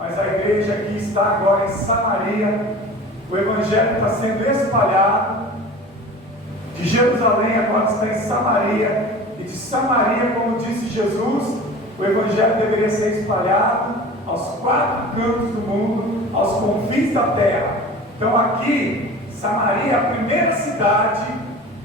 mas a igreja que está agora em Samaria, o Evangelho está sendo espalhado, de Jerusalém agora está em Samaria, e de Samaria, como disse Jesus, o Evangelho deveria ser espalhado aos 4 cantos do mundo, aos confins da terra. Então aqui, Samaria é a primeira cidade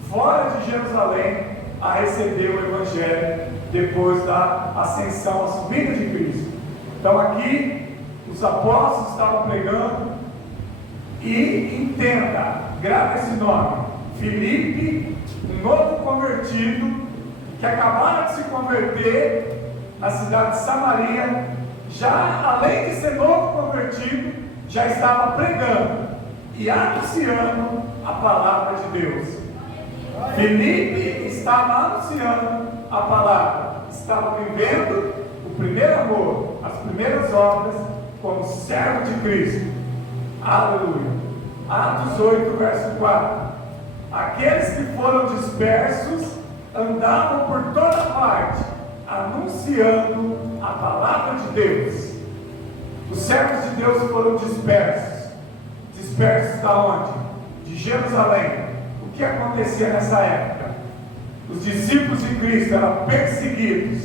fora de Jerusalém a receber o Evangelho depois da ascensão, a subida de Cristo. Então aqui os apóstolos estavam pregando, e entenda, grava esse nome, Filipe, um novo convertido, que acabara de se converter na cidade de Samaria, já além de ser novo convertido, já estava pregando e anunciando a palavra de Deus. Filipe estava anunciando a palavra, estava vivendo o primeiro amor, as primeiras obras, como servo de Cristo. Aleluia. Atos 8, verso 4. Aqueles que foram dispersos andavam por toda parte, anunciando a palavra de Deus. Os servos de Deus foram dispersos. Dispersos da onde? De Jerusalém. O que acontecia nessa época? Os discípulos de Cristo eram perseguidos,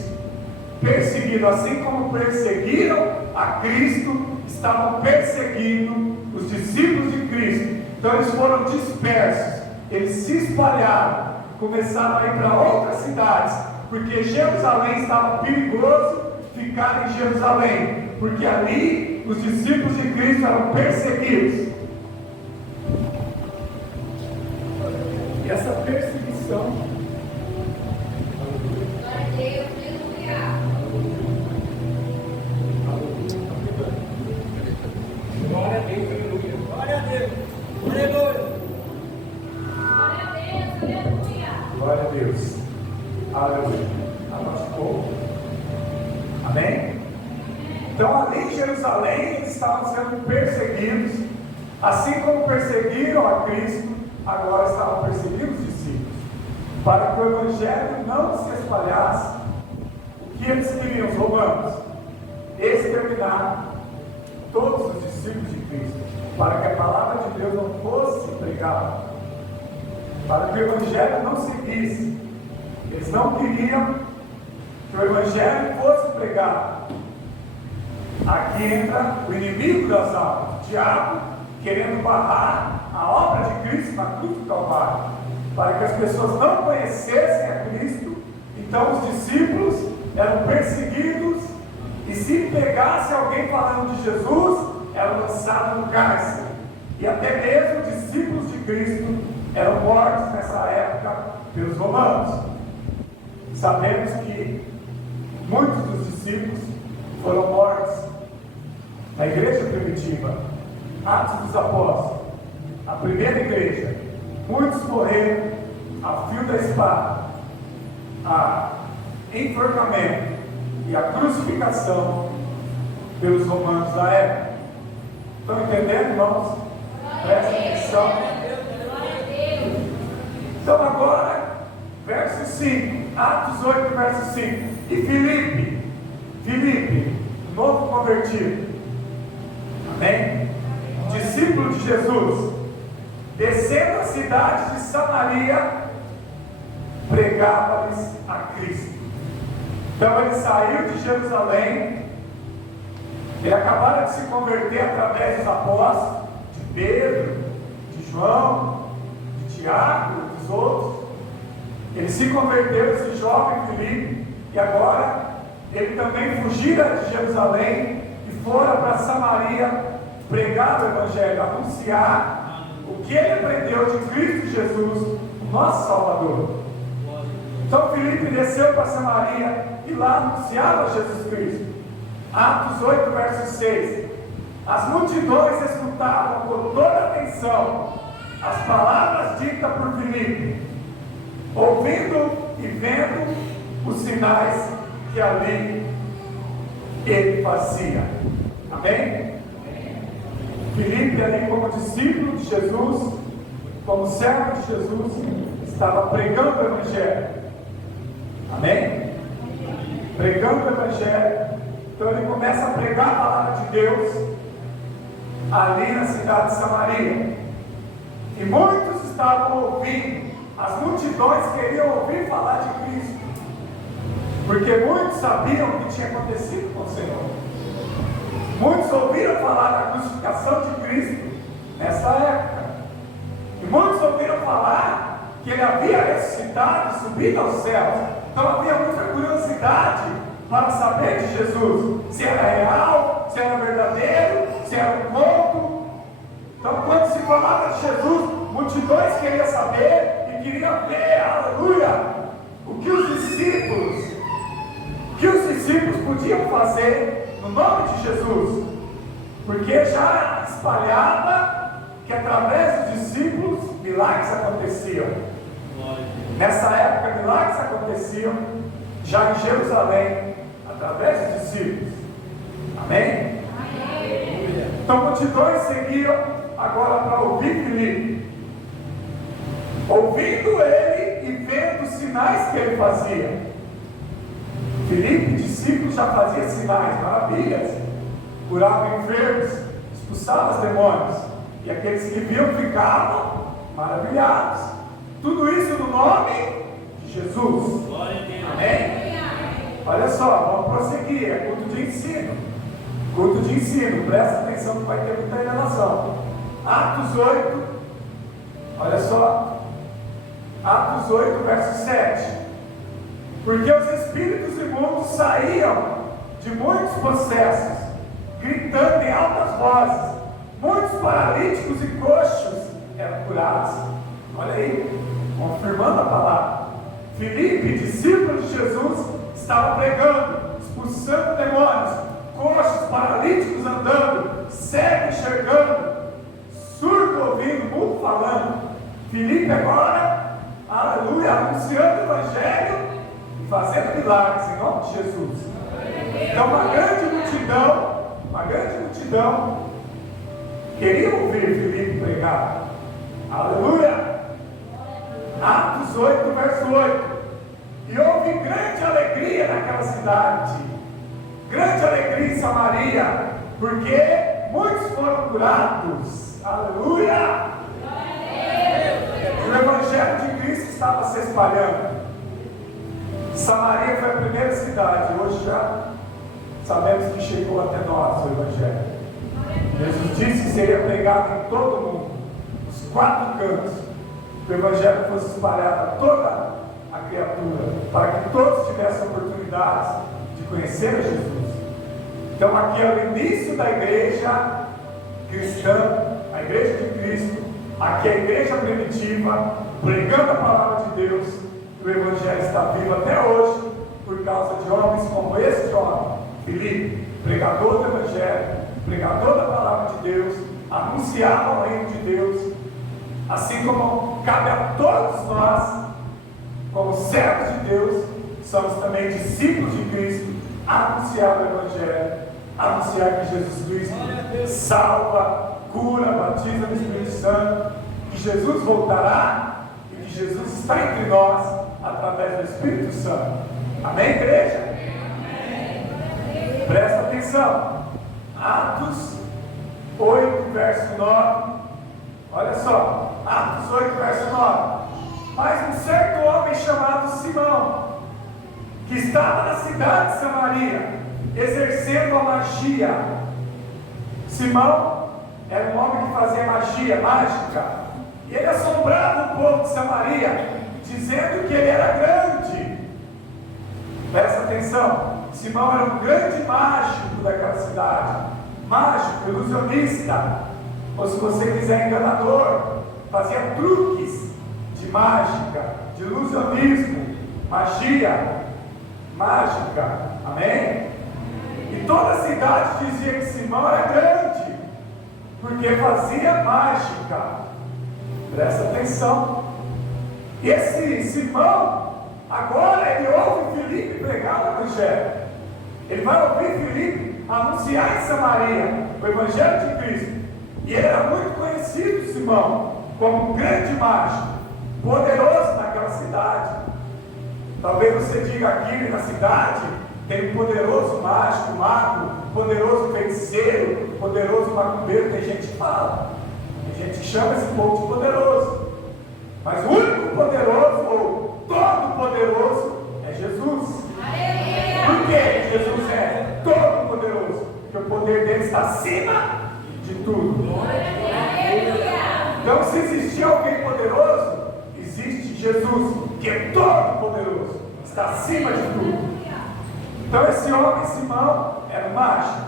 assim como perseguiram a Cristo, estavam perseguindo os discípulos de Cristo. Então eles foram dispersos, eles se espalharam, começaram a ir para outras cidades, porque Jerusalém estava perigoso ficar em Jerusalém, porque ali os discípulos de Cristo eram perseguidos. E essa perseguição, glória a Deus, aleluia. Glória a Deus. Glória a Deus. Aleluia. A nosso povo. Amém? Então, ali em Jerusalém, eles estavam sendo perseguidos, assim como perseguiram a Cristo, agora estavam perseguindo os discípulos, para que o Evangelho não se espalhasse. O que eles queriam, os romanos? Exterminar todos os discípulos de Cristo, para que a palavra de Deus não fosse pregada, para que o Evangelho não seguisse. Eles não queriam que o Evangelho fosse pregado. Aqui entra o inimigo das almas, o diabo, querendo barrar a obra de Cristo na cruz do Calvário, para que as pessoas não conhecessem a Cristo. Então os discípulos eram perseguidos, e se pegasse alguém falando de Jesus, era lançado no cárcere, e até mesmo discípulos de Cristo eram mortos nessa época pelos romanos. Sabemos que muitos dos discípulos foram mortos na igreja primitiva. Atos dos Apóstolos, a primeira igreja, muitos morreram a fio da espada, a enforcamento e a crucificação pelos romanos da época. Estão entendendo, irmãos? Prestem atenção. Então agora, verso 5, Atos 8, verso 5. E Filipe, novo convertido, amém? Discípulo de Jesus, descendo a cidade de Samaria, pregava-lhes a Cristo. Então ele saiu de Jerusalém, ele acabara de se converter através dos apóstolos, de Pedro, de João, de Tiago e dos outros. Ele se converteu, esse jovem Filipe, e agora ele também fugira de Jerusalém e fora para Samaria pregar o Evangelho, anunciar o que ele aprendeu de Cristo Jesus, o nosso Salvador. Então Filipe desceu para Samaria e lá anunciava Jesus Cristo. Atos 8, verso 6. As multidões escutavam com toda atenção as palavras ditas por Filipe, ouvindo e vendo os sinais que ali ele fazia. Amém? Filipe ali como discípulo de Jesus, como servo de Jesus, estava pregando o Evangelho. Amém? Pregando o Evangelho, Então ele começa a pregar a palavra de Deus ali na cidade de Samaria. E muitos estavam ouvindo, as multidões queriam ouvir falar de Cristo, porque muitos sabiam o que tinha acontecido com o Senhor. Muitos ouviram falar da crucificação de Cristo nessa época. E muitos ouviram falar que ele havia ressuscitado e subido aos céus. Então havia muita curiosidade para saber de Jesus, se era real, se era verdadeiro, se era um conto. Então quando se falava de Jesus, multidões queriam saber e queriam ver, aleluia, o que os discípulos podiam fazer no nome de Jesus, porque já espalhava que através dos discípulos milagres aconteciam. Nessa época milagres aconteciam já em Jerusalém, através dos discípulos. Amém? Então multidões seguiam agora para ouvir Filipe, ouvindo ele e vendo os sinais que ele fazia. Filipe, discípulo, já fazia sinais, maravilhas, curava enfermos, expulsava os demônios, e aqueles que viam ficavam maravilhados. Tudo isso no nome de Jesus. Amém? Olha só, vamos prosseguir, é culto de ensino. Culto de ensino, presta atenção que vai ter muita revelação. Atos 8, olha só, Atos 8, verso 7. Porque os espíritos imundos saíam de muitos processos, gritando em altas vozes. Muitos paralíticos e coxos eram curados. Olha aí, confirmando a palavra. Filipe, discípulo de Jesus, estava pregando, expulsando demônios, coxos, paralíticos andando, cego enxergando, surdo ouvindo, mudo falando. Filipe agora, aleluia, anunciando o evangelho, fazendo milagres em nome de Jesus. Então uma grande multidão queria ouvir Filipe pregar. Aleluia. Atos 8, verso 8. E houve grande alegria naquela cidade, grande alegria em Samaria, porque muitos foram curados. Aleluia. O evangelho de Cristo estava se espalhando. Samaria foi a primeira cidade, hoje já sabemos que chegou até nós o Evangelho. Jesus disse que seria pregado em todo o mundo, nos 4 cantos, que o Evangelho fosse espalhado a toda a criatura, para que todos tivessem oportunidades de conhecer a Jesus. Então aqui é o início da igreja cristã, a igreja de Cristo, aqui é a igreja primitiva, pregando a palavra de Deus. O Evangelho está vivo até hoje, por causa de homens como este homem, Filipe, pregador do Evangelho, pregador da palavra de Deus, anunciava o reino de Deus, assim como cabe a todos nós, como servos de Deus, somos também discípulos de Cristo, anunciar o Evangelho, anunciar que Jesus Cristo salva, cura, batiza no Espírito Santo, que Jesus voltará e que Jesus está entre nós, através do Espírito Santo. Amém, igreja? Amém. Presta atenção. Atos 8, verso 9. Olha só. Atos 8, verso 9. Mas um certo homem chamado Simão, que estava na cidade de Samaria, exercendo a magia. Simão era um homem que fazia magia, mágica. E ele assombrava o povo de Samaria, dizendo que ele era grande. Presta atenção, Simão era um grande mágico daquela cidade, mágico, ilusionista, ou se você quiser, enganador, fazia truques de mágica, de ilusionismo, magia, mágica, amém? E toda a cidade dizia que Simão era grande, porque fazia mágica. Presta atenção. E esse Simão, agora ele ouve Filipe pregar o Evangelho. Ele vai ouvir Filipe anunciar em Samaria o Evangelho de Cristo. E ele era muito conhecido, Simão, como um grande mágico, poderoso naquela cidade. Talvez você diga aqui na cidade, tem poderoso mágico, mago, poderoso feiticeiro, poderoso macumbeiro. Tem gente que fala, tem gente que chama esse povo de poderoso, mas o único poderoso, ou todo poderoso, é Jesus. Por que Jesus é todo poderoso? Porque o poder dele está acima de tudo. Então, se existir alguém poderoso, existe Jesus, que é todo poderoso, está acima de tudo. Então, esse homem Simão era um mágico,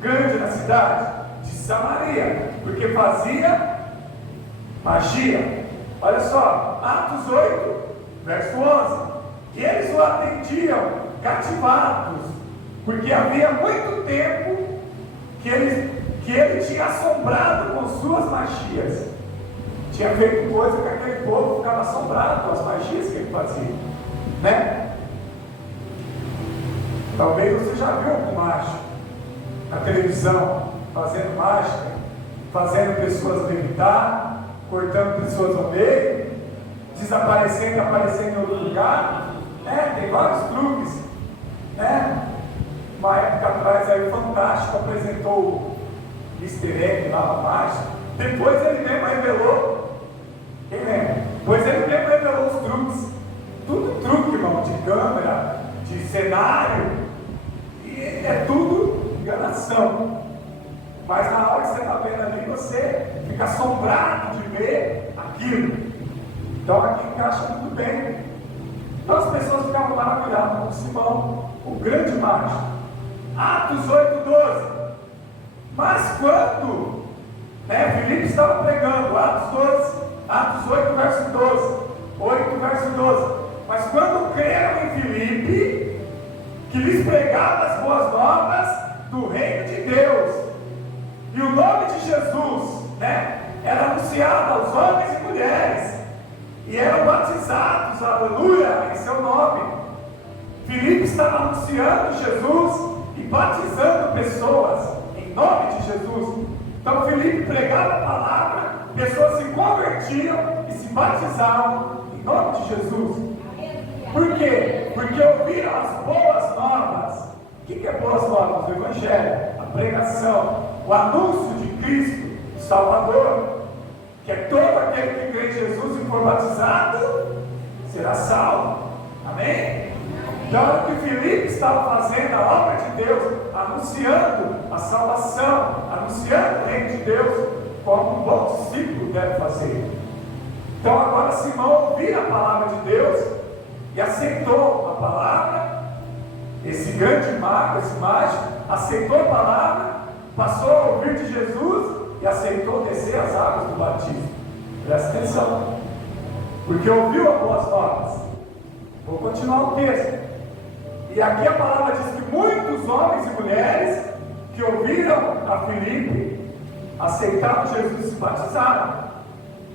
grande na cidade de Samaria, porque fazia magia. Olha só, Atos 8, verso 11. E eles o atendiam cativados, porque havia muito tempo que ele tinha assombrado com suas magias. Tinha feito coisa que aquele povo ficava assombrado com as magias que ele fazia, né? Talvez você já viu algum mágico na televisão fazendo mágica, fazendo pessoas levitar, cortando pessoas ao meio, desaparecendo e aparecendo em outro lugar. Tem vários truques, né? Uma época atrás aí o Fantástico apresentou o Mr. Egg lá na mágica. Depois ele mesmo revelou. Quem lembra? Depois ele mesmo revelou os truques. Tudo truque, irmão, de câmera, de cenário. E é tudo enganação. Mas na hora que você está vendo ali, você fica assombrado de ver aquilo. Então aqui encaixa muito bem. Então as pessoas ficavam maravilhadas com Simão, o grande mágico. Atos 8:12. Mas quando Filipe estava pregando, Atos 8, verso 12. 8, verso 12. Mas quando creram em Filipe, que lhes pregava as boas novas do reino de Deus, e o nome de Jesus, era anunciado aos homens e mulheres, e eram batizados, aleluia, em seu nome. Filipe estava anunciando Jesus e batizando pessoas em nome de Jesus. Então Filipe pregava a palavra, pessoas se convertiam e se batizavam em nome de Jesus. Por quê? Porque ouviram as boas novas. O que é boas novas? O Evangelho, a pregação, o anúncio de Cristo, o Salvador, que é todo aquele que crê em Jesus e for batizado, será salvo. Amém? Então, o que Filipe estava fazendo, a obra de Deus, anunciando a salvação, anunciando o reino de Deus, como um bom discípulo deve fazer. Então, agora Simão ouviu a palavra de Deus e aceitou a palavra. Esse grande mago, esse mágico, aceitou a palavra, passou a ouvir de Jesus e aceitou descer as águas do batismo. Presta atenção, porque ouviu as boas novas. Vou continuar o texto. E aqui a palavra diz que muitos homens e mulheres que ouviram a Filipe aceitaram Jesus e se batizaram.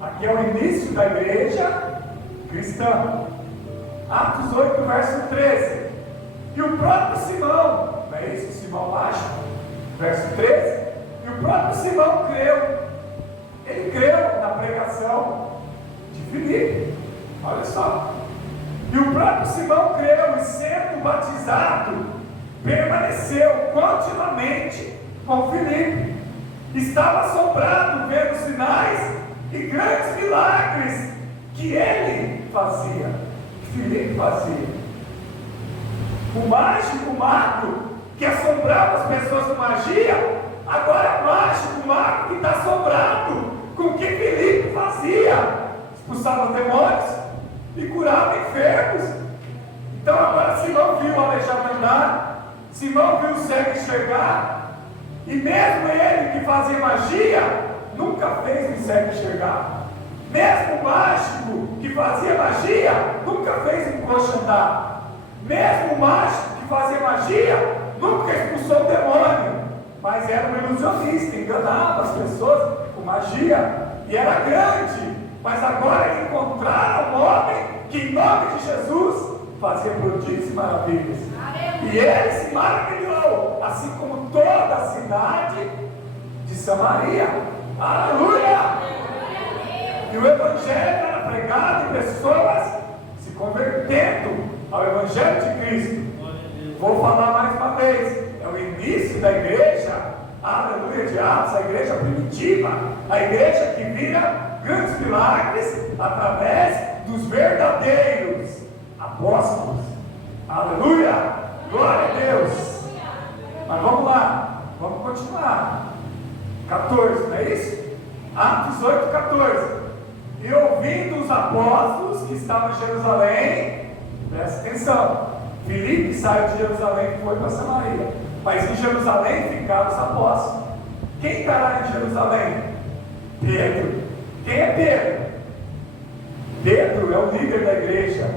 Aqui é o início da igreja cristã. Atos 8, verso 13. E o próprio Simão, não é isso? Simão mágico, verso 13. E o próprio Simão creu. Ele creu na pregação de Filipe. Olha só. E o próprio Simão creu e, sendo batizado, permaneceu continuamente com Filipe. Estava assombrado vendo sinais e grandes milagres que ele fazia, que Filipe fazia. O mágico, o mago, que assombrava as pessoas com magia, agora é mágico, o mago que está assombrado com o que Filipe fazia. Expulsava demônios e curava enfermos. Então agora Simão viu o aleijado andar, Simão viu o cego enxergar, e mesmo ele que fazia magia, nunca fez um cego enxergar. Mesmo o mágico que fazia magia, nunca fez um coxo andar. Mesmo o mágico que fazia magia, nunca expulsou o demônio, mas era um ilusionista, enganava as pessoas com magia, e era grande. Mas agora encontraram um homem que, em nome de Jesus, fazia prodígios e maravilhas. E ele se maravilhou, assim como toda a cidade de Samaria. Aleluia! E o Evangelho era pregado e pessoas se convertendo ao Evangelho de Cristo. Vou falar mais uma vez, é o início da igreja, aleluia, de Atos, a igreja primitiva, a igreja que vira grandes milagres através dos verdadeiros apóstolos, aleluia, glória a Deus. Mas vamos lá, vamos continuar. 14, não é isso? Atos 8, 14. E ouvindo os apóstolos que estavam em Jerusalém, presta atenção, Filipe saiu de Jerusalém e foi para Samaria, mas em Jerusalém ficaram os apóstolos. Quem estará em Jerusalém? Pedro. Quem é Pedro? Pedro é o líder da igreja.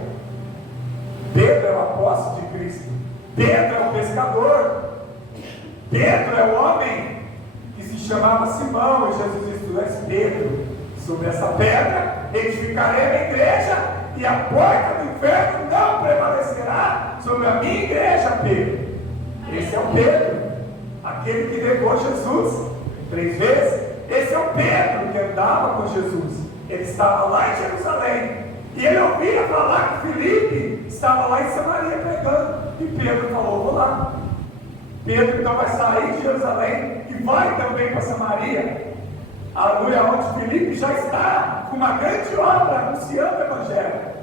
Pedro é o apóstolo de Cristo. Pedro é o pescador. Pedro é o homem que se chamava Simão, e Jesus disse: tu és Pedro, sobre essa pedra edificarei a minha igreja, e a porta do inferno não prevalecerá sobre a minha igreja. Pedro, esse é o Pedro, aquele que negou Jesus 3 vezes. Esse é o Pedro que andava com Jesus. Ele estava lá em Jerusalém, e ele ouvia falar que Filipe estava lá em Samaria pregando, e Pedro falou: vou lá. Pedro então vai sair de Jerusalém e vai também para Samaria, aleluia, onde Filipe já está com uma grande obra anunciando o Evangelho.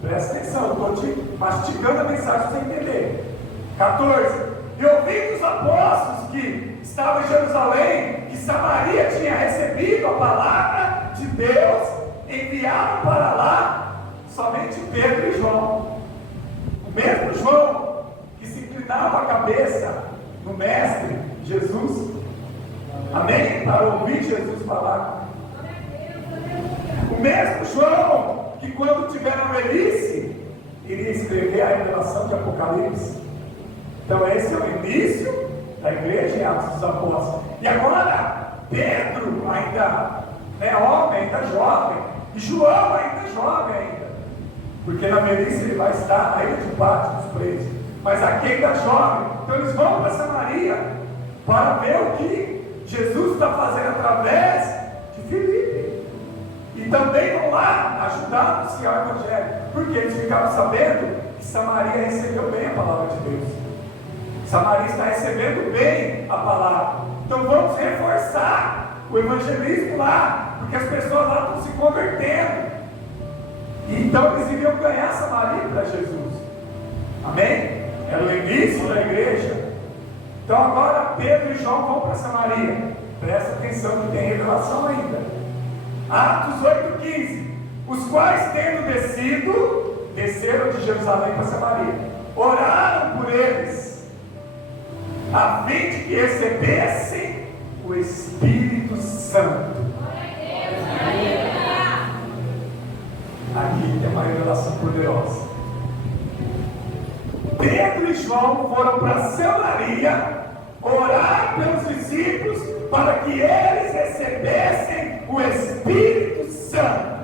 Presta atenção, estou te mastigando a mensagem para você entender. 14. E ouvindo os apóstolos que estavam em Jerusalém, que Samaria tinha recebido a palavra de Deus, enviaram para lá somente Pedro e João. O mesmo João que se inclinava a cabeça no Mestre Jesus, amém? Para ouvir Jesus falar. O mesmo João que, quando tiver na velhice, iria escrever a revelação de Apocalipse. Então esse é o início da igreja em Atos dos Apóstolos. E agora Pedro ainda é homem, ainda jovem, e João ainda jovem ainda, porque na velhice ele vai estar na ilha de Patmos preso, mas aqui ainda jovem. Então eles vão para Samaria para ver o que Jesus está fazendo através de Filipe, e também vão lá ajudar a anunciar o Evangelho, porque eles ficaram sabendo que Samaria recebeu bem a palavra de Deus. Samaria está recebendo bem a palavra. Então vamos reforçar o evangelismo lá, porque as pessoas lá estão se convertendo. E então eles iriam ganhar Samaria para Jesus. Amém? Era o início da igreja. Então agora Pedro e João vão para Samaria. Presta atenção que tem revelação ainda. Atos 8,15. Os quais, tendo desceram de Jerusalém para Samaria, oraram por eles, a fim de que recebessem o Espírito Santo. Aqui tem uma revelação poderosa. Pedro e João foram para Samaria orar pelos discípulos para que eles recebessem o Espírito Santo.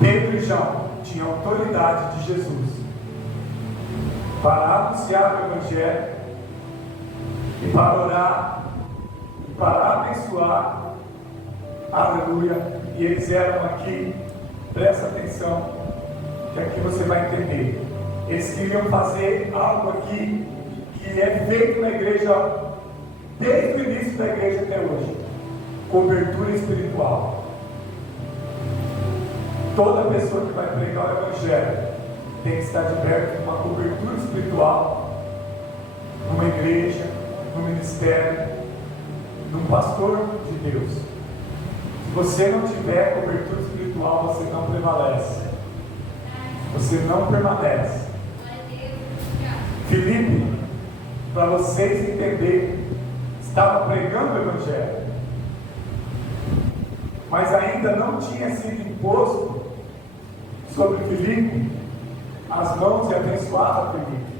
Pedro e João tinham autoridade de Jesus para anunciar o Evangelho e para orar e para abençoar, aleluia. E eles eram aqui, presta atenção, que aqui você vai entender. Eles queriam fazer algo aqui que é feito na igreja desde o início da igreja até hoje: cobertura espiritual. Toda pessoa que vai pregar o Evangelho tem que estar de perto de uma cobertura espiritual, numa igreja, num ministério, num pastor de Deus. Se você não tiver cobertura espiritual, você não prevalece, você não permanece. Filipe, para vocês entenderem, estava pregando o Evangelho, mas ainda não tinha sido imposto sobre Filipe as mãos de abençoar a Filipe.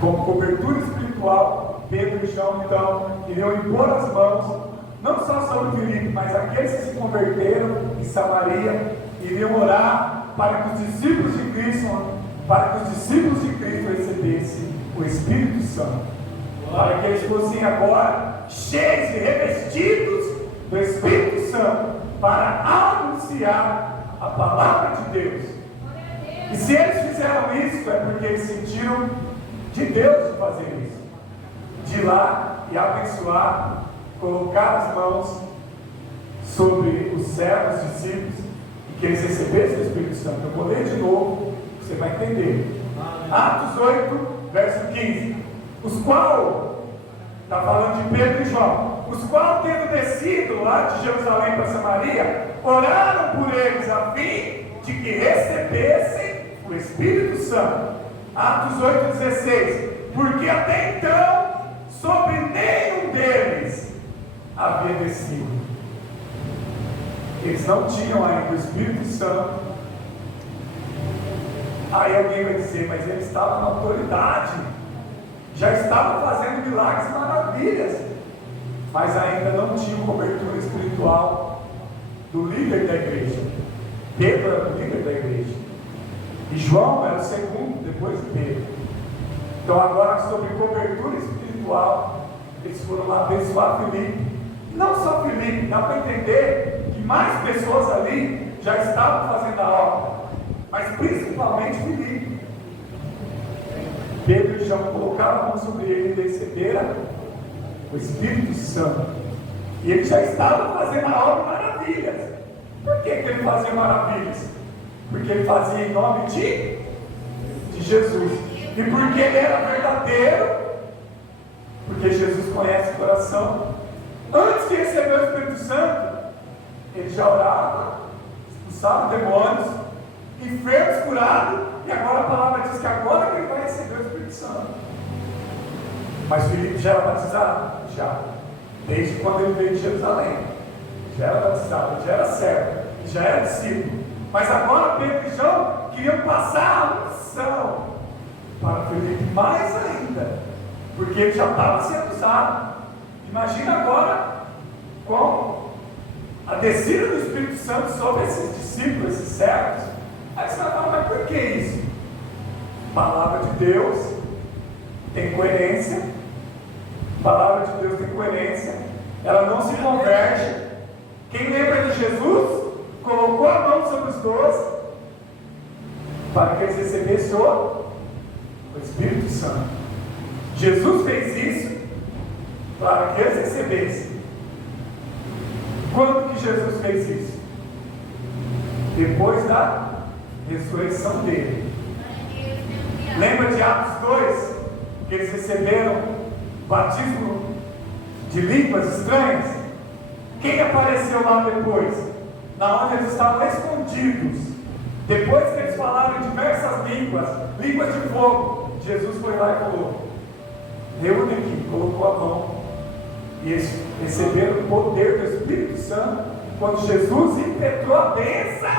Como cobertura espiritual, Pedro e João então iriam impor as mãos, não só sobre Filipe, mas aqueles que se converteram em Samaria, iriam orar para que os discípulos de Cristo recebessem o Espírito Santo, para que eles fossem agora cheios e revestidos do Espírito Santo, para anunciar a palavra de Deus. E se eles fizeram isso, é porque eles sentiram de Deus de fazer isso, de ir lá e abençoar, colocar as mãos sobre os servos, discípulos, e que eles recebessem o Espírito Santo. Eu vou ler de novo, você vai entender. Atos 8, verso 15. Os qual, está falando de Pedro e João, os qual, tendo descido lá de Jerusalém para Samaria, oraram por eles a fim de que recebessem o Espírito Santo. Atos 8,16. Porque até então sobre nenhum deles havia descido. Eles não tinham ainda o Espírito Santo. Aí alguém vai dizer, mas eles estavam na autoridade, já estavam fazendo milagres e maravilhas, mas ainda não tinham cobertura espiritual do líder da igreja. Pedro era o líder da igreja, e João era o segundo, depois de Pedro. Então agora, sobre cobertura espiritual, eles foram lá abençoar Filipe. Não só Filipe, dá para entender que mais pessoas ali já estavam fazendo a obra, mas principalmente Filipe. Pedro e João colocaram a mão sobre ele e receberam o Espírito Santo. E ele já estava fazendo a obra maravilhas. Por que ele fazia maravilhas? Porque ele fazia em nome de Jesus. E porque ele era verdadeiro, porque Jesus conhece o coração. Antes de receber o Espírito Santo, ele já orava, expulsava demônios, enfermos curados, e agora a palavra diz que agora que ele vai receber o Espírito Santo. Mas Filipe já era batizado? Já. Desde quando ele veio de Jerusalém. Já era batizado, já era servo, já era discípulo. Mas agora Pedro e João queriam passar a unção para Filipe mais ainda, porque ele já estava sendo usado. Imagina agora com a descida do Espírito Santo sobre esses discípulos, esses servos. Aí você vai falar, mas por que isso? Palavra de Deus tem coerência. Palavra de Deus tem coerência. Ela não se converte. Quem lembra de Jesus colocou a mão sobre os 12 para que eles recebessem o Espírito Santo. Jesus fez isso para que eles recebessem. Quando que Jesus fez isso? Depois da ressurreição dele. Lembra de Atos 2? Que eles receberam batismo de línguas estranhas? Quem apareceu lá depois? Na onde eles estavam escondidos. Depois que eles falaram diversas línguas, línguas de fogo, Jesus foi lá e falou: reúne aqui, colocou a mão. E eles receberam o poder do Espírito Santo quando Jesus impetrou a bênção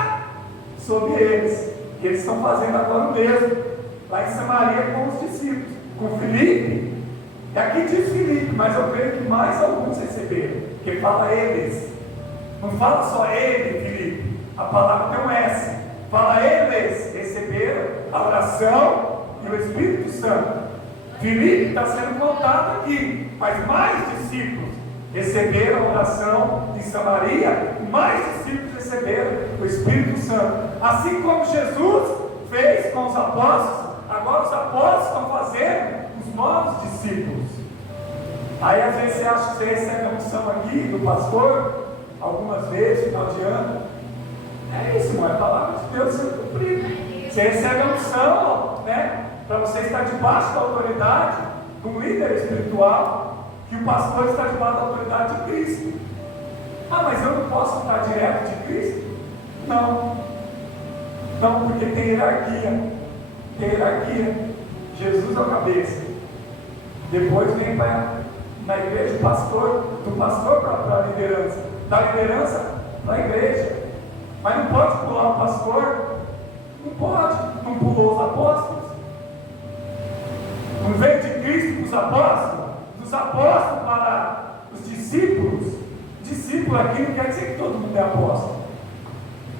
sobre eles. E eles estão fazendo agora o mesmo, lá em Samaria com os discípulos, com Filipe. E aqui diz Filipe, mas eu creio que mais alguns receberam, porque fala eles, não fala só ele, Filipe, a palavra tem um S, fala eles receberam a oração e o Espírito Santo. Filipe está sendo contado aqui, mas mais discípulos receberam a oração em Samaria, e mais discípulos receberam o Espírito Santo. Assim como Jesus fez com os apóstolos, agora os apóstolos estão fazendo os novos discípulos. Aí às vezes você acha que você recebe a unção aqui do pastor, algumas vezes, final de ano. É isso, irmão, é a palavra de Deus sendo cumprida. Você recebe a unção, né? Para você estar debaixo da autoridade de um líder espiritual, que o pastor está debaixo da autoridade de Cristo. Ah, mas eu não posso estar direto de Cristo? Não, porque tem hierarquia. Tem hierarquia. Jesus é a cabeça. Depois vem na igreja o pastor, do pastor para a liderança, da liderança para a igreja. Mas não pode pular o pastor? Não pode, não pulou os apóstolos. Não veio de Cristo para os apóstolos, dos apóstolos para os discípulos. Discípulo aqui não quer dizer que todo mundo é apóstolo.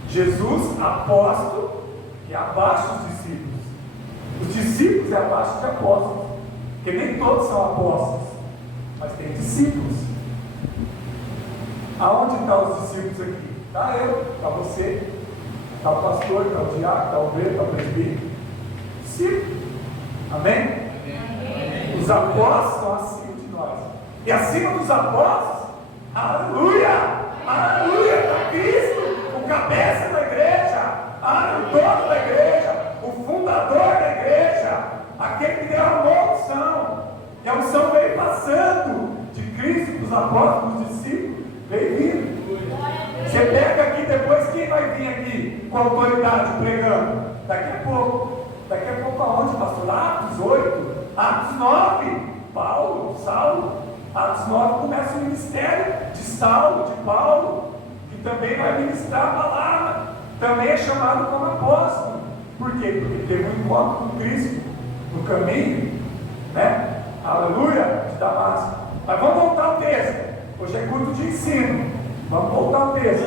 Jesus, apóstolo, que é abaixo dos discípulos. Os discípulos é abaixo de apóstolos, porque nem todos são apóstolos, mas tem discípulos. Aonde estão os discípulos aqui? Está eu, está você. Está o pastor, está o diácono, está o obreiro, está o presbítero. Discípulo. Amém? Amém? Os apóstolos estão acima de nós. E acima dos apóstolos, aleluia! Aleluia! Está Cristo, o cabeça da igreja, o dono da igreja, o fundador da igreja, aquele que derramou a unção. E a unção veio passando de Cristo para os apóstolos, para os discípulos, veio vindo. Você pega aqui depois, quem vai vir aqui com autoridade pregando? Daqui a pouco aonde, pastor? Atos 8, Atos 9, Paulo, Saulo. Atos 9 começa o ministério de Saulo, de Paulo, que também vai ministrar a palavra, também é chamado como apóstolo. Por quê? Porque teve um encontro com Cristo no caminho, né? Aleluia, de Damasco. Mas vamos voltar ao texto. Hoje é culto de ensino. Vamos voltar ao texto.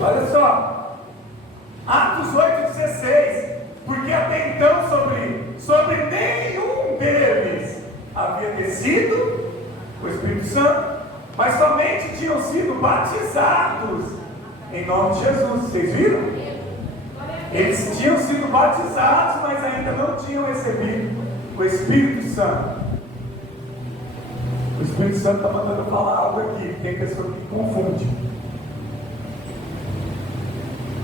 Olha só, Atos 8,16. Porque até então sobre nenhum deles havia descido o Espírito Santo, mas somente tinham sido batizados em nome de Jesus. Vocês viram? Eles tinham sido batizados, mas ainda não tinham recebido o Espírito Santo. O Espírito Santo está mandando eu falar algo aqui. Tem pessoa que confunde.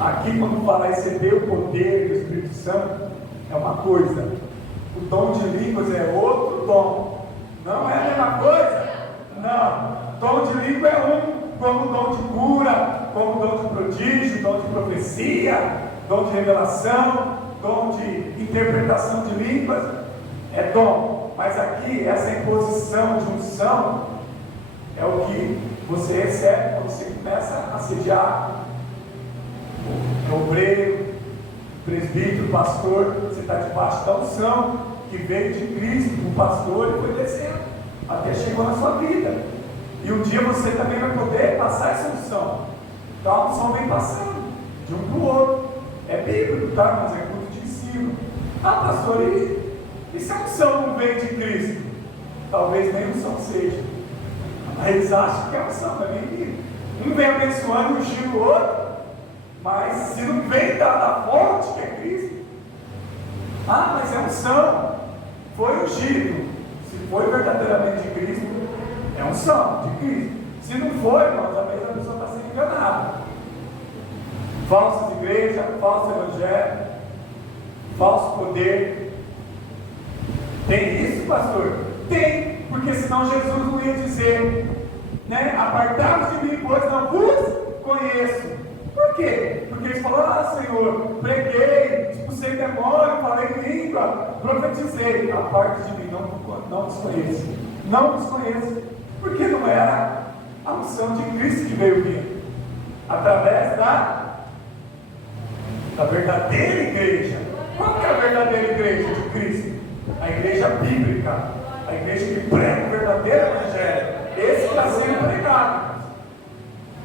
Aqui, quando fala receber o poder do Espírito Santo, é uma coisa. O dom de línguas é outro dom. Não é a mesma coisa? Não. Dom de língua é um, como o dom de cura, como o dom de prodígio, dom de profecia, dom de revelação, dom de interpretação de línguas. É dom. Mas aqui, essa imposição de unção é o que você recebe quando você começa a sediar o obreiro, o presbítero, o pastor. Você está debaixo da unção que veio de Cristo, o pastor, e foi descendo até chegou na sua vida. E um dia você também vai poder passar essa unção. Então a unção vem passando de um para o outro. É bíblico, tá? Mas é culto de ensino. Pastor, e se a unção não vem de Cristo? Talvez nem unção seja. Mas eles acham que é unção, não é nem. Um vem abençoando e ungindo o outro. Mas se não vem da fonte que é Cristo, mas é unção, foi ungido. Se foi verdadeiramente de Cristo, é unção de Cristo. Se não foi, irmãos, às vezes a pessoa está sendo enganada. Falsas igrejas, falso evangelho, falso poder. Tem isso, pastor? Tem, porque senão Jesus não ia dizer, né? Apartai-vos de mim, pois não vos conheço. Por quê? Porque eles falaram: Senhor, preguei, expulsei demônio, falei em língua, profetizei. A parte de mim não desconheço. Não desconheço. Porque não era a unção de Cristo que veio vir. Através da verdadeira igreja. Qual que é a verdadeira igreja de Cristo? A igreja bíblica. A igreja que prega o verdadeiro evangelho. Esse está sendo pregado.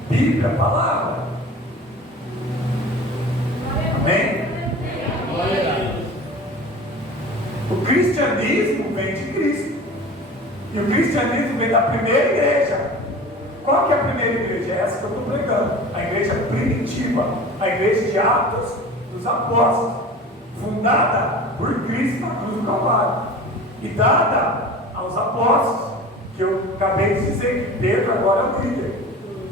Bíblia, palavra. Amém? O cristianismo vem de Cristo. E o cristianismo vem da primeira igreja. Qual que é a primeira igreja? É essa que eu estou pregando. A igreja primitiva. A igreja de Atos dos Apóstolos. Fundada por Cristo na cruz do Calvário. E dada aos apóstolos. Que eu acabei de dizer que Pedro agora é o líder.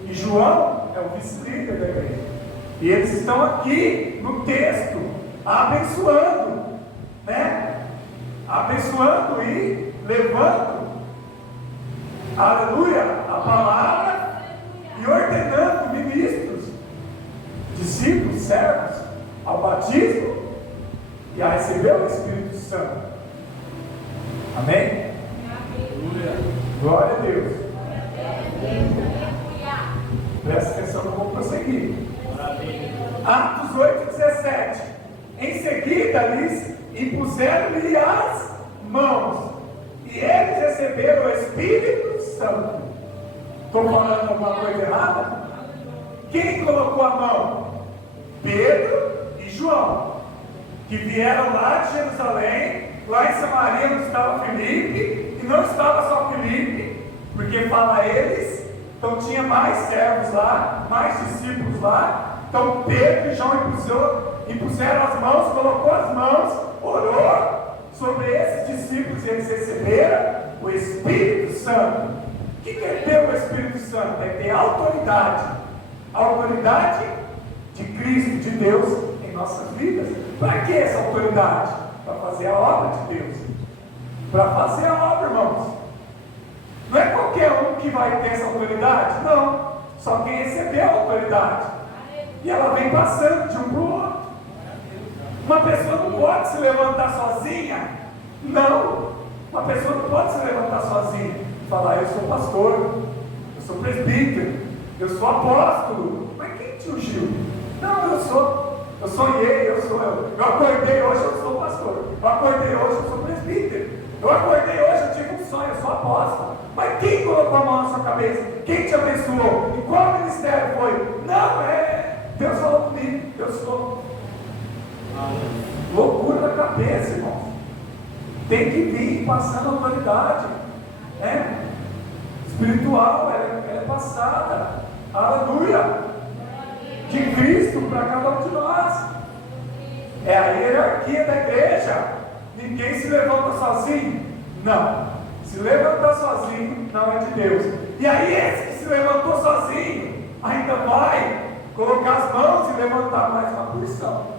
E João é o vice-líder da igreja. E eles estão aqui no texto, abençoando, né? Abençoando e levando, aleluia, a palavra e ordenando ministros, discípulos, servos, ao batismo e a receber o Espírito Santo. Amém? Glória a Deus. Presta atenção que eu vou prosseguir. Atos 8,17. Em seguida lhes impuseram-lhe as mãos, e eles receberam o Espírito Santo. Estou falando alguma coisa errada? Quem colocou a mão? Pedro e João, que vieram lá de Jerusalém, lá em Samaria, onde estava Filipe, e não estava só Filipe, porque fala eles, Então tinha mais servos lá, mais discípulos lá. Então Pedro e João impuseram as mãos, colocou as mãos, orou sobre esses discípulos e eles receberam o Espírito Santo. O que é ter o Espírito Santo? É ter autoridade. A autoridade de Cristo, de Deus em nossas vidas. Para que essa autoridade? Para fazer a obra de Deus. Para fazer a obra, irmãos. Não é qualquer um que vai ter essa autoridade, não. Só quem recebeu a autoridade. E ela vem passando de um para o outro. Uma pessoa não pode se levantar sozinha. Não. Uma pessoa não pode se levantar sozinha e falar: eu sou pastor, eu sou presbítero, eu sou apóstolo. Mas quem te ungiu? Não, eu sonhei, eu acordei hoje, eu sou pastor. Eu acordei hoje, eu sou presbítero. Eu acordei hoje, eu tive um sonho, eu sou apóstolo. Mas quem colocou a mão na sua cabeça? Quem te abençoou? E qual ministério foi? Não, Deus falou comigo, eu sou. Loucura da cabeça, irmãos. Tem que vir passando autoridade, né? Espiritual, ela é passada. Aleluia! De Cristo para cada um de nós. É a hierarquia da igreja. Ninguém se levanta sozinho. Não. Se levantar sozinho não é de Deus. E aí esse que se levantou sozinho ainda vai colocar as mãos e levantar mais uma porção.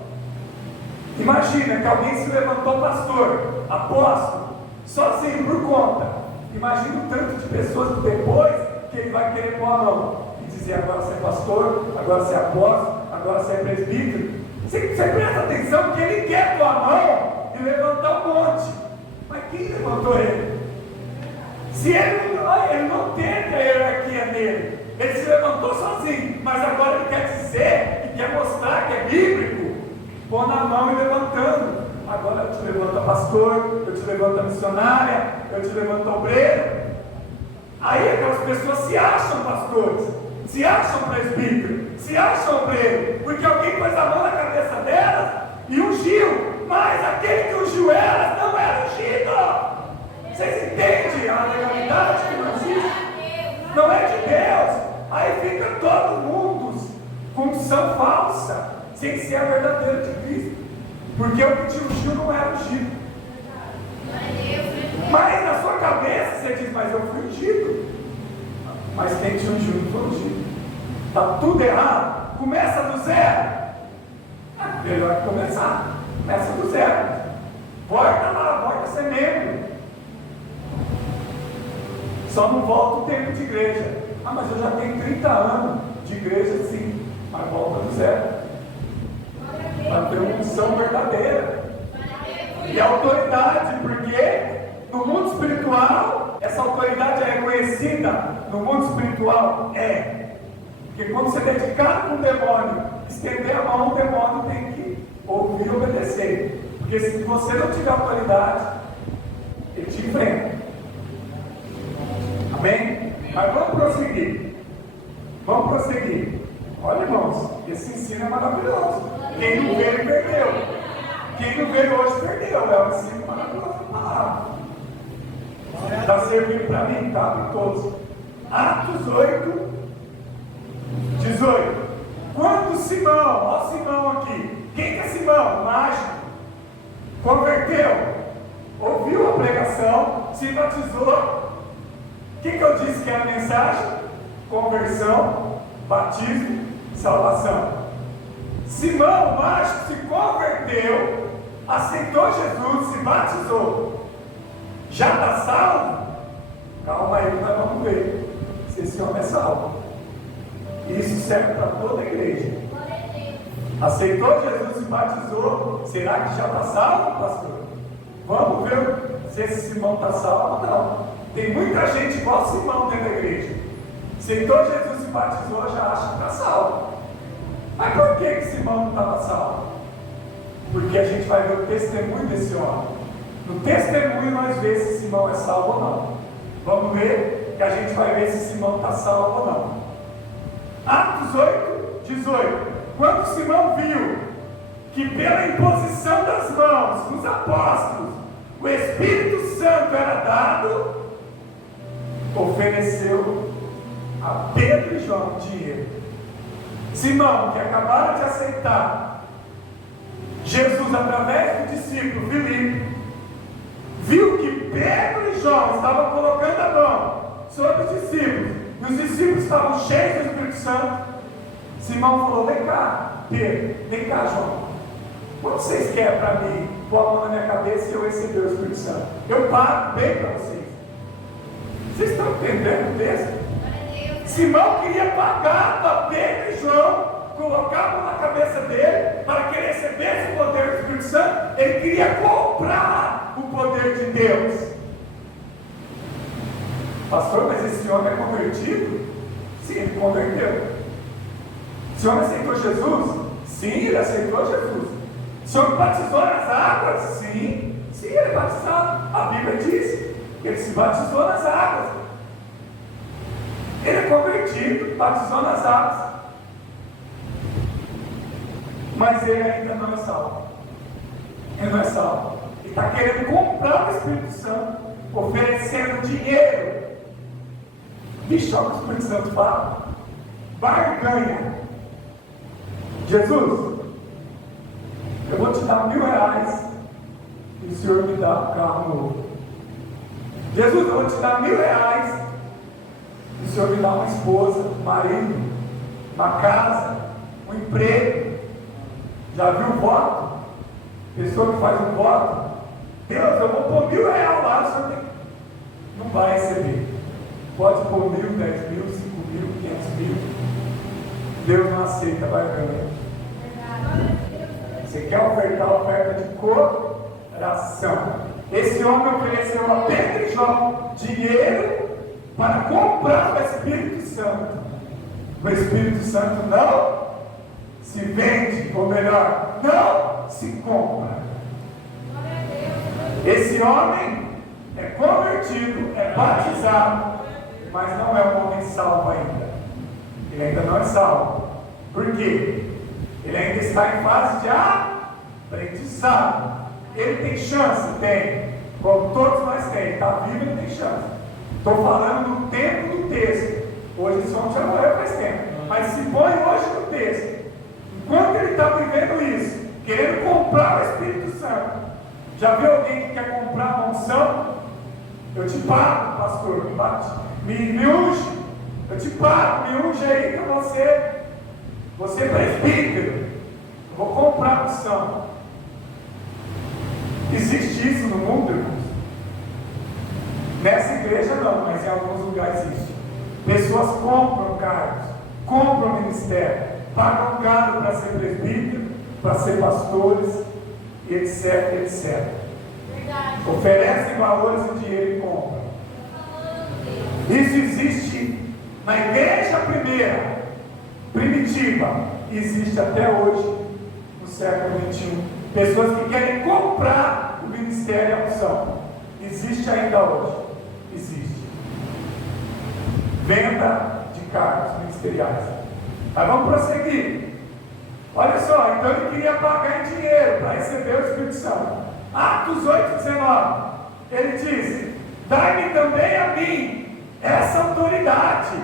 Imagina que alguém se levantou pastor, apóstolo, sozinho por conta. Imagina o tanto de pessoas que depois que ele vai querer pôr a mão e dizer: agora você é pastor, agora você é apóstolo, agora você é presbítero. Você presta atenção que ele quer pôr a mão e levantar um monte. Mas quem levantou ele? Se ele não tem a hierarquia nele, ele se levantou sozinho, mas agora ele quer dizer e quer mostrar que é bíblico, pôr na mão e levantando. Agora eu te levanto a pastor, eu te levanto a missionária, eu te levanto a obreiro. Aí aquelas pessoas se acham pastores, se acham presbíteros, se acham obreiro, porque alguém pôs a mão na cabeça delas e ungiu. Mas aquele que ungiu elas não era ungido. Vocês entendem a legalidade que não existe? Não é de Deus. Aí fica todo mundo com unção falsa, sem ser a verdadeira de Cristo. Porque o que te ungiu não era ungido. Mas na sua cabeça você diz: mas eu fui ungido. Mas quem te ungiu não foi ungido. Está tudo errado. Começa do zero. Melhor que começar. Começa do zero. Volta lá, volta a ser membro. Só não volta o tempo de igreja. Ah, mas eu já tenho 30 anos de igreja, sim. Mas volta do zero. Para ter uma unção verdadeira. E autoridade, porque no mundo espiritual, essa autoridade é reconhecida. No mundo espiritual, porque quando você é dedicado com o demônio, estender a mão, o demônio tem que ouvir e obedecer. Porque se você não tiver autoridade, ele te enfrenta. Amém? Mas vamos prosseguir. Vamos prosseguir. Olha, irmãos, esse ensino é maravilhoso. Quem não veio, perdeu. Quem não veio hoje, perdeu. É um ensino maravilhoso da palavra. Está servindo para mim, tá? Para todos. Atos 8, 18. Quando Simão, ó Simão aqui. Quem que é Simão? O mágico. Converteu. Ouviu a pregação, se batizou. O que eu disse que era a mensagem? Conversão, batismo, salvação. Simão, o mágico, se converteu, aceitou Jesus, se batizou. Já está salvo? Calma aí, nós vamos ver se esse homem é salvo. Isso serve para toda a igreja. Aceitou Jesus, se batizou. Será que já está salvo, pastor? Vamos ver se esse Simão está salvo ou não. Tem muita gente igual Simão dentro da igreja. Aceitou Jesus, se batizou, já acha que está salvo. Mas por que Simão não estava salvo? Porque a gente vai ver o testemunho desse homem. No testemunho nós vemos se Simão é salvo ou não. Vamos ver que a gente vai ver se Simão está salvo ou não. Atos 8, 18. Quando Simão viu que pela imposição das mãos dos apóstolos o Espírito Santo era dado, ofereceu a Pedro e João dinheiro. Simão, que acabaram de aceitar Jesus através do discípulo Filipe, viu que Pedro e João estavam colocando a mão sobre os discípulos, e os discípulos estavam cheios do Espírito Santo. Simão falou: vem cá, Pedro, vem cá, João, quanto vocês querem para mim pôr a mão na minha cabeça e eu receber o Espírito Santo? Eu pago bem para vocês. Vocês estão entendendo o texto? Simão queria pagar para Pedro e João colocar a mão na cabeça dele para que ele recebesse o poder do Espírito Santo. Ele queria comprar o poder de Deus. Pastor, mas esse homem é convertido? Sim, ele converteu. Esse homem aceitou Jesus? Sim, ele aceitou Jesus. Esse homem batizou nas águas? Sim, ele é batizado. A Bíblia diz que ele se batizou nas águas. Ele é convertido, batizou nas águas. Mas ele ainda não é salvo. Ele não é salvo. Ele está querendo comprar o Espírito Santo, oferecendo dinheiro. Bicho, olha o que o Espírito Santo fala: barganha. Jesus, eu vou te dar R$1.000 e o Senhor me dá um carro novo. Jesus, eu vou te dar R$1.000 e o Senhor me dá uma esposa, um marido, uma casa, um emprego. Já viu o voto? Pessoa que faz um voto: Deus, eu vou pôr R$1.000 lá, o Senhor tem... não vai receber. Pode pôr 1.000, 10.000, 5.000, 500.000. Deus não aceita, vai ganhar. Você quer ofertar a oferta de coração. Esse homem ofereceu a Pedro e João dinheiro para comprar o Espírito Santo. O Espírito Santo não se vende, ou melhor, não se compra. Esse homem é convertido, é batizado, mas não é um homem salvo ainda. Ele ainda não é salvo. Por quê? Ele ainda está em fase de aprendizado. Ele tem chance? Tem. Como todos nós temos. Está vivo, ele tem chance. Estou falando do tempo do texto. Hoje esse homem já morreu faz tempo. Mas se põe hoje no texto. Enquanto ele está vivendo isso, querendo comprar o Espírito Santo. Já viu alguém que quer comprar uma unção? Eu te pago, pastor, me unge. Eu te pago, me unge aí para você é presbítero. Eu vou comprar a unção. Existe isso no mundo, irmãos? Nessa igreja não, mas em alguns lugares existe. Pessoas compram cargos, compram ministério, pagam caro para ser presbítero, para ser pastores, etc, etc. Verdade. Oferecem valores em dinheiro e compram. Isso existe na igreja primitiva, e existe até hoje, no século XXI. Pessoas que querem comprar o ministério e a unção. Existe ainda hoje. Existe. Venda de cargos ministeriais. Mas vamos prosseguir. Olha só, então ele queria pagar em dinheiro para receber o Espírito Santo. Atos 8,19. Ele diz: dai-me também a mim essa autoridade,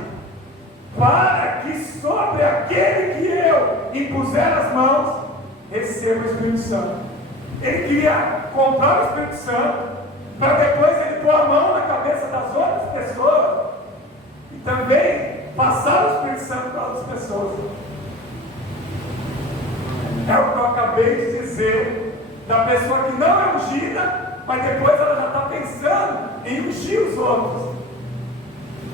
para que sobre aquele que eu impuser as mãos, receba o Espírito Santo. Ele queria comprar o Espírito Santo, para depois ele pôr a mão na cabeça das outras pessoas, e também passar o Espírito Santo para outras pessoas. É o que eu acabei de dizer, da pessoa que não é ungida, mas depois ela já está pensando em ungir os outros.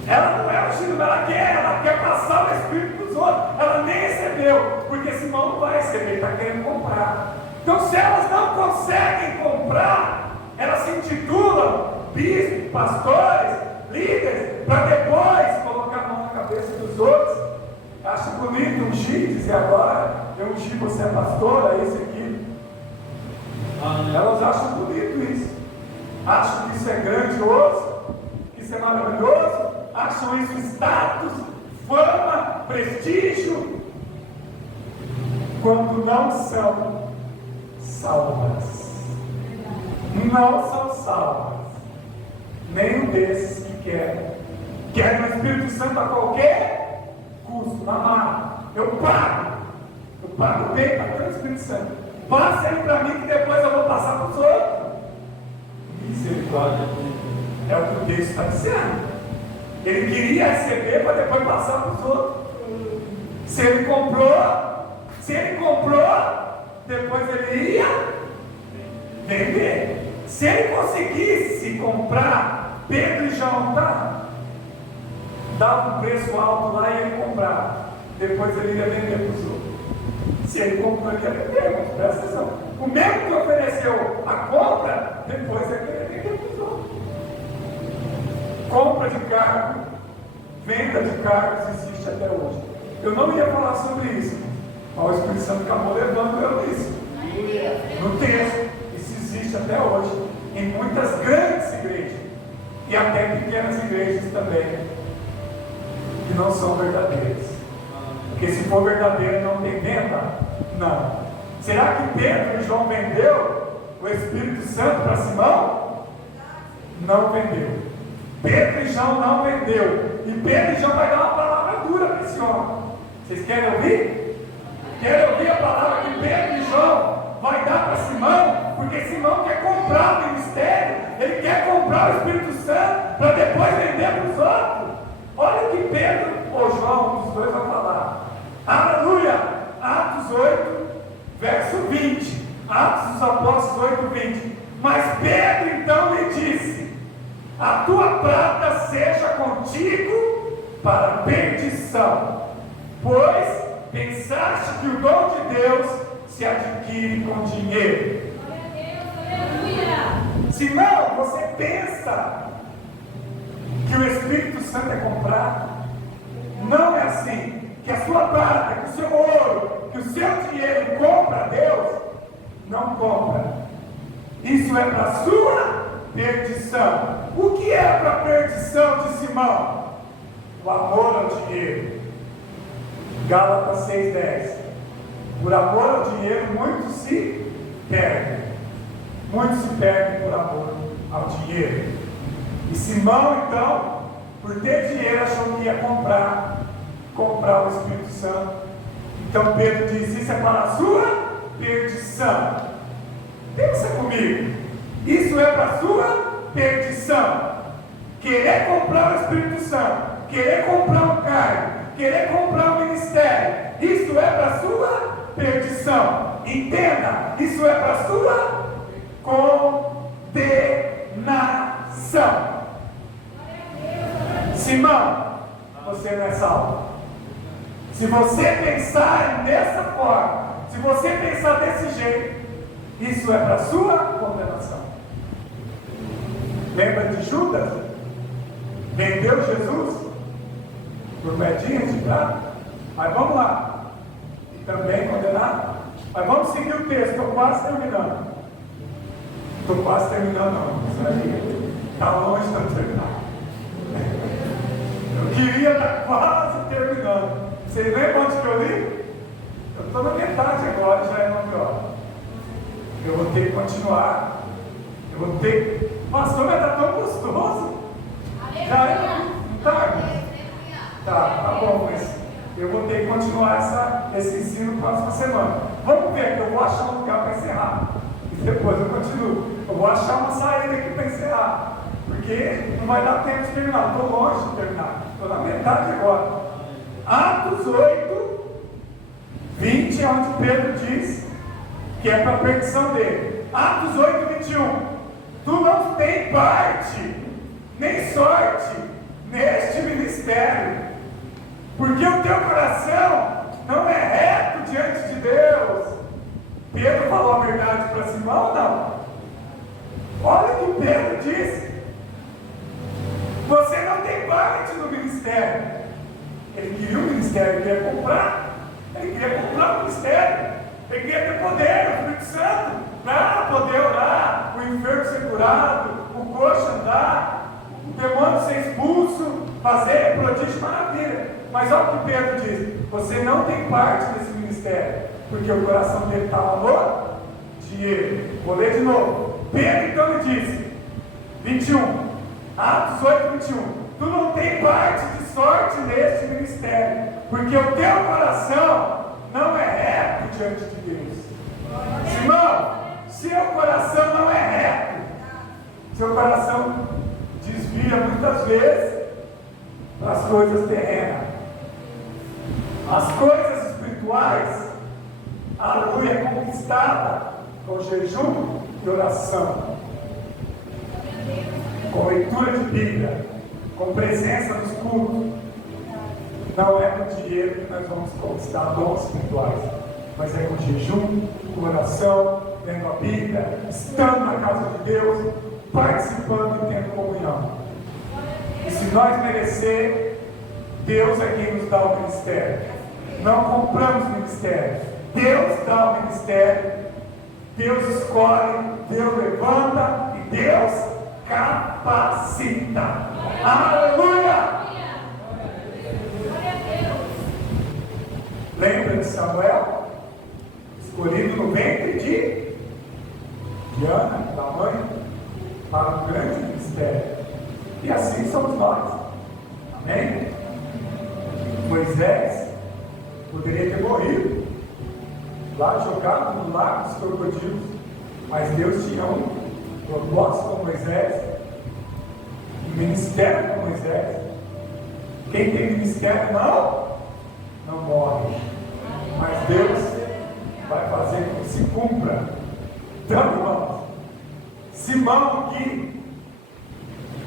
Ela não é ungida, mas ela quer passar o Espírito para os outros. Ela nem recebeu, porque Simão não vai receber, está querendo comprar. Então, se elas não conseguem comprar, elas se intitulam bispos, pastores, líderes, para depois colocar a mão na cabeça dos outros. Acha bonito ungir, dizer agora, eu ungi, você é pastor, é isso aqui. Elas acham bonito isso. Acham que isso é grandioso, que isso é maravilhoso. Acham isso status, fama, prestígio, quando não são salvas. Não são salvas. Nenhum desses que querem Querem o Espírito Santo a qualquer custo, na mala. Eu pago bem para ter o Espírito Santo. Passa aí para mim que depois eu vou passar para os outros. Misericórdia. É o que o texto está dizendo. Ele queria receber para depois passar para os outros. Se ele comprou, depois ele ia vender. Se ele conseguisse comprar, Pedro e João dava um preço alto lá e ele comprava. Depois ele ia vender para os outros. Se ele comprou, ele ia vender, mas presta atenção. O mesmo que ofereceu a compra, depois ele ia vender para os outros. Compra de cargo, venda de cargos existe até hoje. Eu não ia falar sobre isso, mas o Espírito Santo acabou levando eu nisso. No texto, isso existe até hoje, em muitas grandes igrejas, e até pequenas igrejas também, que não são verdadeiras. Porque se for verdadeira, não tem venda? Não. Será que Pedro e João vendeu o Espírito Santo para Simão? Não vendeu. Pedro e João não vendeu. E Pedro e João vai dar uma palavra dura para esse homem. Vocês querem ouvir? Querem ouvir a palavra que Pedro e João vai dar para Simão? Porque Simão quer comprar o ministério. Ele quer comprar o Espírito Santo para depois vender para os outros. Olha o que Pedro ou João, os dois vão falar. Aleluia! Atos 8, verso 20. Atos dos Apóstolos 8, 20. Mas Pedro então lhe disse: a tua prata seja contigo para perdição, pois pensaste que o dom de Deus se adquire com dinheiro. Simão, você pensa que o Espírito Santo é comprado? Não é assim. Que a sua prata, que o seu ouro, que o seu dinheiro compra a Deus? Não compra. Isso é para a sua perdição. O que é para a perdição de Simão? O amor ao dinheiro. Gálatas 6,10. Por amor ao dinheiro, muitos se perdem. Muitos se perdem por amor ao dinheiro. E Simão, então, por ter dinheiro, achou que ia comprar o Espírito Santo. Então Pedro diz: isso é para a sua perdição. Pensa comigo. Isso é para a sua perdição. Querer comprar o Espírito Santo, querer comprar um cargo, querer comprar um ministério, isso é para a sua perdição. Entenda, isso é para a sua condenação. Simão, você não é salvo. Se você pensar dessa forma, se você pensar desse jeito, isso é para a sua condenação. Lembra de Judas? Vendeu Jesus por moedinhas de prata? Mas vamos lá. E também condenado. Mas vamos seguir o texto, estou quase terminando. Estou quase terminando, não. Isso aí está longe de terminar. Eu queria estar quase terminando. Vocês lembram onde que eu li? Eu estou na metade agora, já é 9 horas. Eu vou ter que continuar. Eu vou ter que... Pastor, mas está tão gostoso. Já é? Tá bom, mas eu vou ter que continuar esse ensino próxima semana. Vamos ver, que eu vou achar um lugar para encerrar. E depois eu continuo. Eu vou achar uma saída aqui para encerrar. Porque não vai dar tempo de terminar. Estou longe de terminar. Estou na metade agora. Atos 8, 20 é onde Pedro diz que é para a perdição dele. Atos 8, 21. Tu não tem parte, nem sorte neste ministério, porque o teu coração não é reto diante de Deus. Pedro falou a verdade para Simão ou não? Olha o que Pedro disse. Você não tem parte no ministério. Ele queria um ministério, ele queria comprar. Ele queria comprar o ministério. Ele queria ter poder, o Espírito Santo, para poder orar, o enfermo ser curado, o coxo andar, o demônio ser expulso, fazer prodígio, maravilha. Mas olha o que Pedro diz: você não tem parte nesse ministério, porque o coração dele estava no dinheiro. Vou ler de novo. Pedro então lhe disse, 21, Atos 8, 21. tu não tem parte de sorte neste ministério, porque o teu coração não é reto diante de Deus. Irmão, seu coração não é reto, seu coração desvia muitas vezes para as coisas terrenas. As coisas espirituais, aleluia, é conquistada com jejum e oração, com leitura de Bíblia, com presença nos cultos. Não é com dinheiro que nós vamos conquistar dons espirituais, mas é com jejum, com oração, lendo a Bíblia, estando na casa de Deus, participando e tendo comunhão. E se nós merecer, Deus é quem nos dá o ministério. Não compramos ministério. Deus dá o ministério, Deus escolhe, Deus levanta e Deus capacita. Aleluia! Lembra de Samuel? Escolhido no ventre de Ana, da mãe, para um grande ministério. E assim somos nós. Amém? Moisés poderia ter morrido lá jogado no lago dos crocodilos, mas Deus tinha um propósito com Moisés, um ministério com Moisés. Quem tem ministério não morre, mas Deus vai fazer com que se cumpra. Então, irmãos, Simão aqui,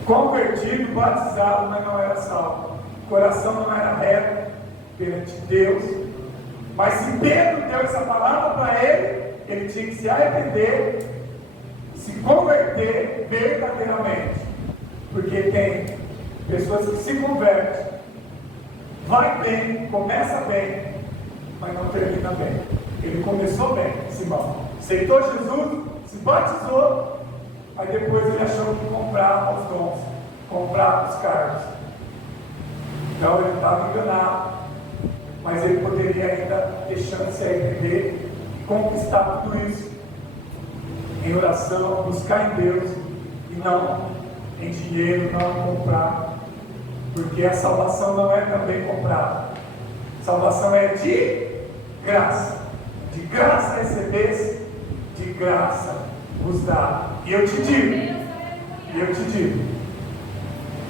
convertido, batizado, mas não era salvo, o coração não era reto perante Deus. Mas se Pedro deu essa palavra para ele tinha que se arrepender, se converter verdadeiramente. Porque tem pessoas que se convertem, vai bem, começa bem, mas não termina bem. Ele começou bem, Simão, aceitou Jesus, se batizou, aí depois ele achou que comprava os dons, comprava os cargos. Então ele estava enganado, mas ele poderia ainda deixando de se arrepender e conquistar tudo isso em oração, buscar em Deus e não em dinheiro, não comprar, porque a salvação não é também comprada. Salvação é de graça recebesse, de graça vos dá. E eu te digo,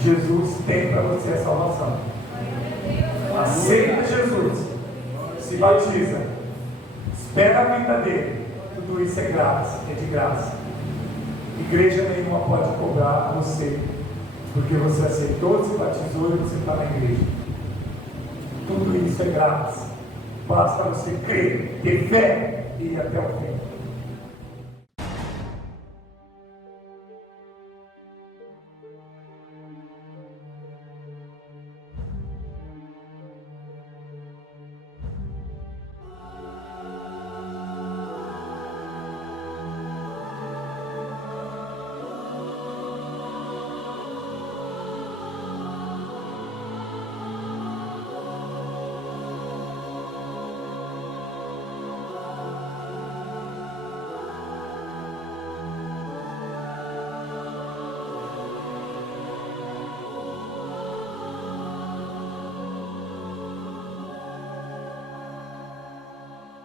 Jesus tem para você a salvação. Aceita Jesus, se batiza, espera a vinda dele, tudo isso é graça, é de graça. Igreja nenhuma pode cobrar você, porque você aceitou, se batizou e você está na igreja. Tudo isso é graça, basta você crer, ter fé e ir até o fim.